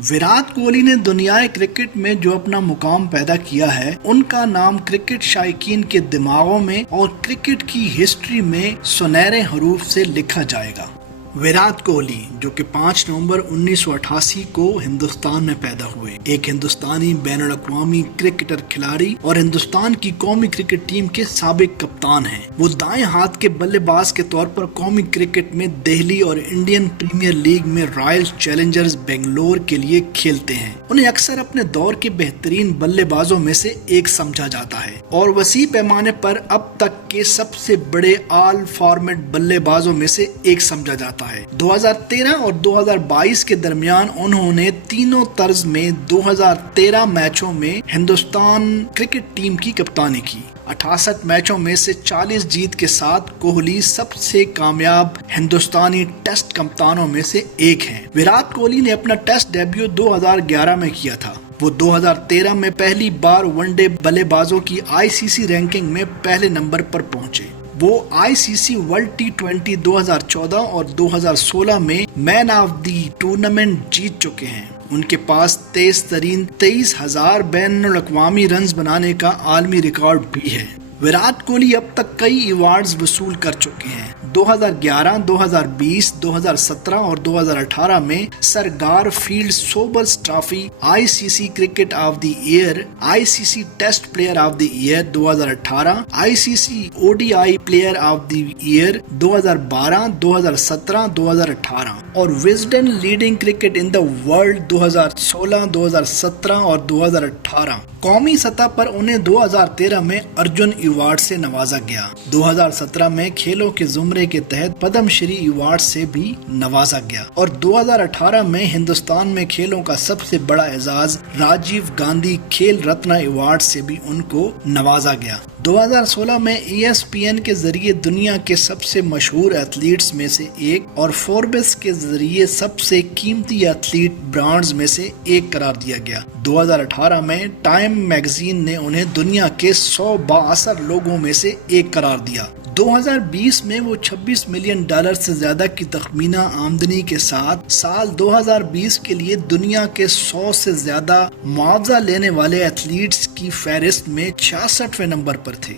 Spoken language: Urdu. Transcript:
وراٹ کوہلی نے دنیائے کرکٹ میں جو اپنا مقام پیدا کیا ہے، ان کا نام کرکٹ شائقین کے دماغوں میں اور کرکٹ کی ہسٹری میں سنہرے حروف سے لکھا جائے گا۔ وراٹ کوہلی جو کہ 5 نومبر 1988 کو ہندوستان میں پیدا ہوئے، ایک ہندوستانی بین الاقوامی کرکٹر کھلاڑی اور ہندوستان کی قومی کرکٹ ٹیم کے سابق کپتان ہیں۔ وہ دائیں ہاتھ کے بلے باز کے طور پر قومی کرکٹ میں دہلی اور انڈین پریمیئر لیگ میں رائل چیلنجرز بنگلور کے لیے کھیلتے ہیں۔ انہیں اکثر اپنے دور کے بہترین بلے بازوں میں سے ایک سمجھا جاتا ہے اور وسیع پیمانے پر اب تک کے سب سے بڑے آل فارمیٹ بلے بازوں میں سے ایک سمجھا جاتا ہے۔ 2013 اور 2022 کے درمیان انہوں نے تینوں طرز میں 2013 میچوں میں ہندوستان کرکٹ ٹیم کی کپتانی کی۔ 68 میچوں میں سے 40 جیت کے ساتھ کوہلی سب سے کامیاب ہندوستانی ٹیسٹ کپتانوں میں سے ایک ہیں۔ وراٹ کوہلی نے اپنا ٹیسٹ ڈیبیو 2011 میں کیا تھا۔ وہ 2013 میں پہلی بار ون ڈے بلے بازوں کی ICC رینکنگ میں پہلے نمبر پر پہنچے۔ وہ ICC ورلڈ T20 2014 اور 2016 میں مین آف دی ٹورنامنٹ جیت چکے ہیں۔ ان کے پاس تیز ترین 23,000 بین الاقوامی رنز بنانے کا عالمی ریکارڈ بھی ہے۔ وراٹ کوہلی اب تک کئی ایوارڈز وصول کر چکے ہیں۔ 2011، 2020، 2017 اور 2018 میں sir Garfield Sobers trophy, ICC cricket of the year, ICC test player of the year 2018، ICC ODI player of the year 2012، 2017، 2018 اور Wisden leading cricket in the world 2016، 2017 اور 2018۔ قومی سطح پر انہیں 2013 میں ارجن ایوارڈ سے نوازا گیا۔ 2017 میں کھیلوں کے زمرے کے تحت پدم شری ایوارڈ سے بھی نوازا گیا اور 2018 میں ہندوستان میں کھیلوں کا سب سے بڑا اعزاز راجیو گاندھی کھیل رتنا ایوارڈ سے بھی ان کو نوازا گیا۔ 2016 میں ESPN کے ذریعے دنیا کے سب سے مشہور ایتھلیٹس میں سے ایک اور فوربس کے ذریعے سب سے قیمتی ایتھلیٹ برانڈز میں سے ایک قرار دیا گیا۔ 2018 میں ٹائم میگزین نے انہیں دنیا کے 100 بااثر لوگوں میں سے ایک قرار دیا۔ 2020 میں وہ $26 ملین سے زیادہ کی تخمینہ آمدنی کے ساتھ سال 2020 کے لیے دنیا کے 100 سے زیادہ معاوضہ لینے والے ایتھلیٹس کی فہرست میں 66ویں نمبر پر تھے۔